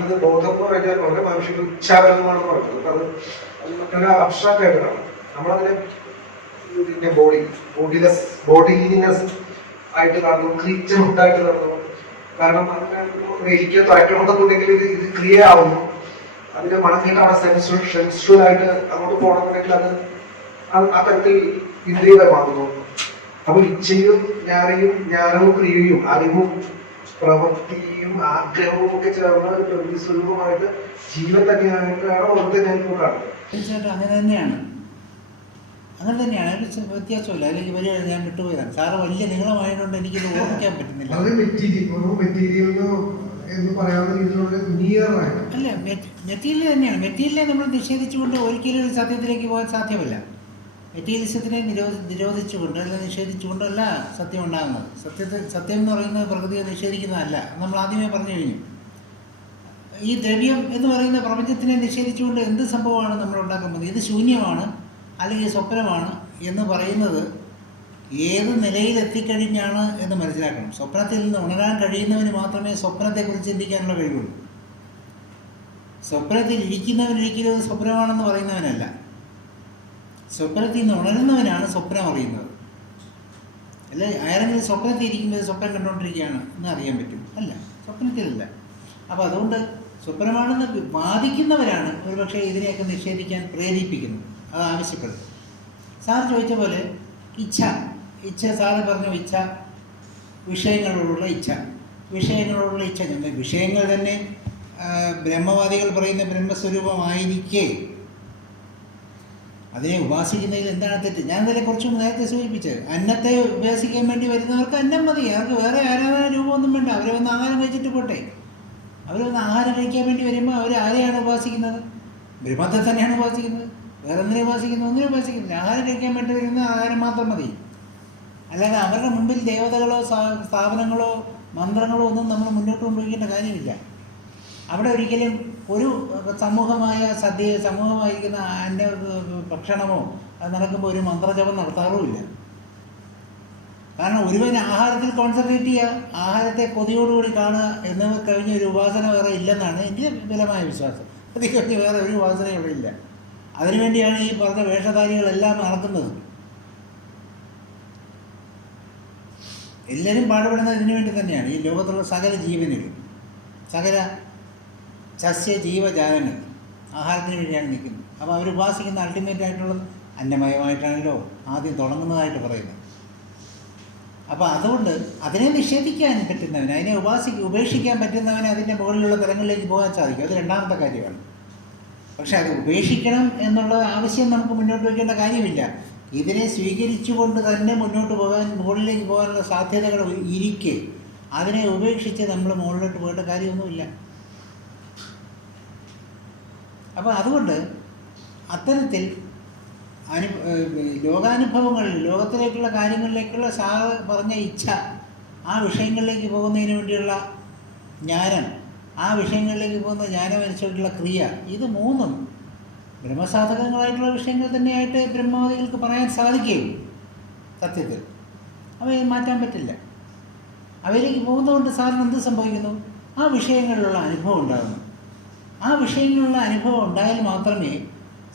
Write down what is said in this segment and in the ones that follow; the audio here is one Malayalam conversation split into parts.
പറയുന്നത് ബോധം എന്ന് പറഞ്ഞാൽ വളരെ മാനുഷിക ഉച്ചാരണമാണെന്ന് പറയുന്നത്. അത് മറ്റൊരു അബ്സ്ട്രാക്ട് ആയിട്ടാണ്. നമ്മളതിനെ ഇതിന്റെ ബോഡി ബോഡിലെസ് ബോഡിലിനെസ് ആയിട്ട് കാണുന്നു ക്രീച്ചർ ഉണ്ടായിട്ട് കാണുന്നു. കാരണം എനിക്ക് തുറക്കണമെന്നുണ്ടെങ്കിൽ ഇത് ഇത് ക്രിയ ആവുന്നു. അതിന്റെ മണത്തിലാണ് സെൻസ് സെൻസുവൽ ആയിട്ട് അങ്ങോട്ട് പോകണമെന്നുണ്ടെങ്കിൽ അത് അത് ആ തരത്തിൽ ഇന്ദ്രിയപരമാകുന്നു. അപ്പൊ ഇച്ഛയും ജ്ഞാനയും ജ്ഞാനവും ക്രിയയും അറിവും പ്രവൃത്തിയും ആഗ്രഹവും ഒക്കെ ചേർന്ന് പ്രകൃതി സ്വരൂപമായിട്ട് ജീവൻ തന്നെയായിട്ടാണ് ഓർത്ത് ഞാൻ ഇപ്പോൾ കാണുന്നത്. തീർച്ചയായിട്ടും അങ്ങനെ തന്നെയാണ്. അങ്ങനെ തന്നെയാണ്. വ്യത്യാസമില്ല അല്ലെങ്കിൽ വലിയ ഞാൻ വിട്ടുപോയതാണ്. സാറ് വലിയ നീളമായതുകൊണ്ട് എനിക്കിത് ഓർമ്മിക്കാൻ പറ്റുന്നില്ല. അത് മെറ്റീരിയൽ മെറ്റീരിയൽ എന്ന് പറയാവുന്ന രീതിയിലുള്ള നിയർ അല്ല മെറ്റീരിയൽ തന്നെയാണ്. മെറ്റീരിയലെ നമ്മൾ നിഷേധിച്ചുകൊണ്ട് ഒരിക്കലും ഒരു സത്യത്തിലേക്ക് പോകാൻ സാധ്യമല്ല. മെറ്റീരിയലിസത്തിനെ നിരോധി നിരോധിച്ചുകൊണ്ട് അല്ലെങ്കിൽ നിഷേധിച്ചുകൊണ്ടല്ല സത്യം ഉണ്ടാകുന്നത്. സത്യത്തെ സത്യം എന്ന് പറയുന്നത് പ്രകൃതിയെ നിഷേധിക്കുന്നതല്ല. നമ്മൾ ആദ്യമേ പറഞ്ഞു കഴിഞ്ഞു. ഈ ദ്രവ്യം എന്ന് പറയുന്ന പ്രപഞ്ചത്തിനെ നിഷേധിച്ചുകൊണ്ട് എന്ത് സംഭവമാണ് നമ്മൾ ഉണ്ടാക്കുന്നത്? ഇത് ശൂന്യമാണ് അല്ലെങ്കിൽ സ്വപ്നമാണ് എന്ന് പറയുന്നത് ഏത് നിലയിലെത്തിക്കഴിഞ്ഞാണ് എന്ന് മനസ്സിലാക്കണം. സ്വപ്നത്തിൽ നിന്ന് ഉണരാൻ കഴിയുന്നവന് മാത്രമേ സ്വപ്നത്തെക്കുറിച്ച് ചിന്തിക്കാനുള്ള കഴിവുള്ളൂ. സ്വപ്നത്തിൽ ഇരിക്കുന്നവൻ സ്വപ്നമാണെന്ന് പറയുന്നവനല്ല. സ്വപ്നത്തിൽ നിന്ന് ഉണരുന്നവനാണ് സ്വപ്നം അറിയുന്നത്. അല്ലെ? ആരെങ്കിലും സ്വപ്നത്തിൽ ഇരിക്കുമ്പോൾ സ്വപ്നം കണ്ടുകൊണ്ടിരിക്കുകയാണ് എന്ന് അറിയാൻ പറ്റും. അല്ല സ്വപ്നത്തിലല്ല. അപ്പോൾ അതുകൊണ്ട് സ്വപ്നമാണെന്ന് വാദിക്കുന്നവരാണ് ഒരുപക്ഷെ ഇതിനെയൊക്കെ നിഷേധിക്കാൻ പ്രേരിപ്പിക്കുന്നത്. അത് ആവശ്യപ്പെടുന്നത് സാർ ചോദിച്ച പോലെ ഇച്ഛ. ഇച്ഛ സാറ് പറഞ്ഞു ഇച്ഛ വിഷയങ്ങളോടുള്ള ഇച്ഛ. വിഷയങ്ങളോടുള്ള ഇച്ഛ. വിഷയങ്ങൾ തന്നെ ബ്രഹ്മവാദികൾ പറയുന്ന ബ്രഹ്മസ്വരൂപമായിരിക്കെ. അതിനെ ഉപാസിക്കുന്നതിൽ എന്താണ് തെറ്റ്? ഞാൻ ഇതിനെ കുറച്ചും നേരത്തെ സൂചിപ്പിച്ചത്. അന്നത്തെ ഉപാസിക്കാൻ വേണ്ടി വരുന്നവർക്ക് അന്നം മതി. അവർക്ക് വേറെ ആരാധന രൂപമൊന്നും വേണ്ട. അവർ വന്ന് ആഹാരം കഴിച്ചിട്ട് പോട്ടെ. അവർ വന്ന് ആഹാരം കഴിക്കാൻ വേണ്ടി വരുമ്പോൾ അവർ ആരെയാണ് ഉപാസിക്കുന്നത്? ബ്രഹ്മത്തെ തന്നെയാണ് ഉപാസിക്കുന്നത്. വേറെ ഒന്നിനെ ഉപാസിക്കുന്നു ഒന്നിനെ ഉപാസിക്കുന്നില്ല. ആഹാരം കഴിക്കാൻ വേണ്ടി വരുന്ന ആഹാരം മാത്രം മതി. അല്ലാതെ അവരുടെ മുമ്പിൽ ദേവതകളോ സ്ഥാ- സ്ഥാപനങ്ങളോ മന്ത്രങ്ങളോ ഒന്നും നമ്മൾ മുന്നോട്ട് കൊണ്ടുപോയിക്കേണ്ട കാര്യമില്ല. അവിടെ ഒരിക്കലും ഒരു സമൂഹമായ സദ്യ സമൂഹമായിരിക്കുന്ന അന്യ ഭക്ഷണമോ അത് നടക്കുമ്പോൾ ഒരു മന്ത്രജപം നടത്താറുമില്ല. കാരണം ഒരുവൻ ആഹാരത്തിൽ കോൺസെൻട്രേറ്റ് ചെയ്യുക ആഹാരത്തെ കൊതിയോടുകൂടി കാണുക എന്ന് കഴിഞ്ഞ ഒരു ഉപാസന വേറെ ഇല്ലെന്നാണ് എന്റെ ബലമായ വിശ്വാസം. അത് കഴിഞ്ഞ് വേറെ ഒരു ഉപാസന ഇവിടെ ഇല്ല. അതിനുവേണ്ടിയാണ് ഈ പറഞ്ഞ വേഷധാരികളെല്ലാം നടക്കുന്നത് എല്ലാവരും പാടുപെടുന്നത് ഇതിനു വേണ്ടി തന്നെയാണ്. ഈ ലോകത്തുള്ള സകല ജീവനുകൾ സകല സസ്യ ജീവജാലങ്ങൾ ആഹാരത്തിന് വേണ്ടിയാണ് നിൽക്കുന്നത്. അപ്പോൾ അവർ ഉപാസിക്കുന്ന അൾട്ടിമേറ്റ് ആയിട്ടുള്ളത് അന്നമയമായിട്ടാണല്ലോ ആദ്യം തുടങ്ങുന്നതായിട്ട് പറയുന്നത്. അപ്പോൾ അതുകൊണ്ട് അതിനെ നിഷേധിക്കാൻ പറ്റുന്നവൻ അതിനെ ഉപാസിക്ക് ഉപേക്ഷിക്കാൻ പറ്റുന്നവന് അതിന്റെ മുകളിലുള്ള തലങ്ങളിലേക്ക് പോകാൻ സാധിക്കും. അത് രണ്ടാമത്തെ കാര്യമാണ്. പക്ഷെ അത് ഉപേക്ഷിക്കണം എന്നുള്ള ആവശ്യം നമുക്ക് മുന്നോട്ട് വയ്ക്കേണ്ട കാര്യമില്ല. ഇതിനെ സ്വീകരിച്ചുകൊണ്ട് തന്നെ മുന്നോട്ട് പോകാൻ മുകളിലേക്ക് പോകാനുള്ള സാധ്യതകൾ ഇരിക്കെ. അതിനെ ഉപേക്ഷിച്ച് നമ്മൾ മുകളിലോട്ട് പോകേണ്ട കാര്യമൊന്നുമില്ല. അപ്പോൾ അതുകൊണ്ട് അത്തരത്തിൽ അനു ലോകാനുഭവങ്ങളിൽ ലോകത്തിലേക്കുള്ള കാര്യങ്ങളിലേക്കുള്ള സാ പറഞ്ഞ ഇച്ഛ ആ വിഷയങ്ങളിലേക്ക് പോകുന്നതിന് വേണ്ടിയുള്ള ജ്ഞാനം ആ വിഷയങ്ങളിലേക്ക് പോകുന്ന ജ്ഞാനമനുസരിച്ചുള്ള ക്രിയ ഇത് മൂന്നും ബ്രഹ്മസാധകങ്ങളായിട്ടുള്ള വിഷയങ്ങൾ തന്നെയായിട്ട് ബ്രഹ്മവാദികൾക്ക് പറയാൻ സാധിക്കുകയും സത്യത്തിൽ. അവയെ മാറ്റാൻ പറ്റില്ല. അവയിലേക്ക് പോകുന്നതുകൊണ്ട് സാറിന് എന്ത് സംഭവിക്കുന്നു? ആ വിഷയങ്ങളിലുള്ള അനുഭവം ഉണ്ടാകുന്നു. ആ വിഷയങ്ങളിലുള്ള അനുഭവം ഉണ്ടായാൽ മാത്രമേ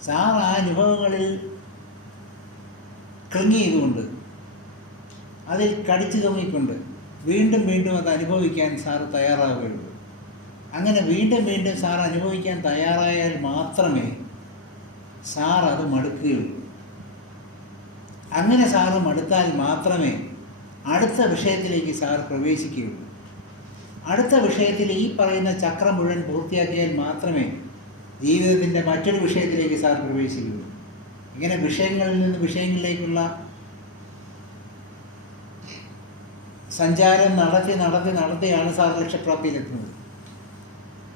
സാർ ആ അനുഭവങ്ങളിൽ ക്ലിങ് ചെയ്തുകൊണ്ട് അതിൽ കടിച്ചു തൂങ്ങിക്കൊണ്ട് വീണ്ടും വീണ്ടും അത് അനുഭവിക്കാൻ സാറ് തയ്യാറാവുകയുള്ളൂ. അങ്ങനെ വീണ്ടും വീണ്ടും സാർ അനുഭവിക്കാൻ തയ്യാറായാൽ മാത്രമേ സാർ അത് മടുക്കുകയുള്ളൂ. അങ്ങനെ സാറ് മടുത്താൽ മാത്രമേ അടുത്ത വിഷയത്തിലേക്ക് സാർ പ്രവേശിക്കുകയുള്ളൂ. അടുത്ത വിഷയത്തിൽ ഈ പറയുന്ന ചക്രം മുഴുവൻ പൂർത്തിയാക്കിയാൽ മാത്രമേ ജീവിതത്തിന്റെ മറ്റൊരു വിഷയത്തിലേക്ക് സാർ പ്രവേശിക്കുള്ളൂ ഇങ്ങനെ വിഷയങ്ങളിൽ നിന്ന് വിഷയങ്ങളിലേക്കുള്ള സഞ്ചാരം നടത്തി നടത്തി നടത്തിയാണ് സാർ ലക്ഷ്യപ്രാപ്തിയിലെത്തുന്നത്.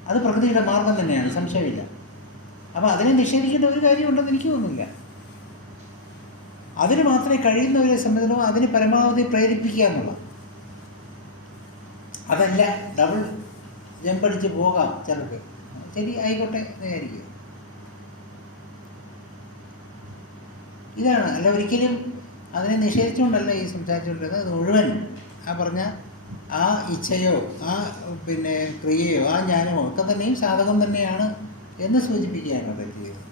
അത് പ്രകൃതിയുടെ മാർഗം തന്നെയാണ് സംശയമില്ല. അപ്പോൾ അതിനെ നിഷേധിക്കേണ്ട ഒരു കാര്യമുണ്ടെന്ന് എനിക്ക് തോന്നുന്നില്ല. അതിന് മാത്രമേ കഴിയുന്നവരെ സംബന്ധിച്ചിടത്തോളം അതിന് പരമാവധി പ്രേരിപ്പിക്കുക എന്നുള്ളത് അതല്ല ഡബിൾ ജമ്പടിച്ച് പോകാം ചിലർക്ക്. ശരി ആയിക്കോട്ടെ നേരിക്കും ഇതാണ് അല്ല ഒരിക്കലും അതിനെ നിഷേധിച്ചുകൊണ്ടല്ല ഈ സംസാരിച്ചുകൊണ്ടിരുന്നത്. അത് മുഴുവൻ ആ പറഞ്ഞ ആ ഇച്ഛയോ ആ പിന്നെ ക്രിയയോ ആ ജ്ഞാനമോ ഒക്കെ തന്നെയും സാധകം തന്നെയാണ് എന്ന് സൂചിപ്പിക്കുകയാണ് അവിടെ ചെയ്തത്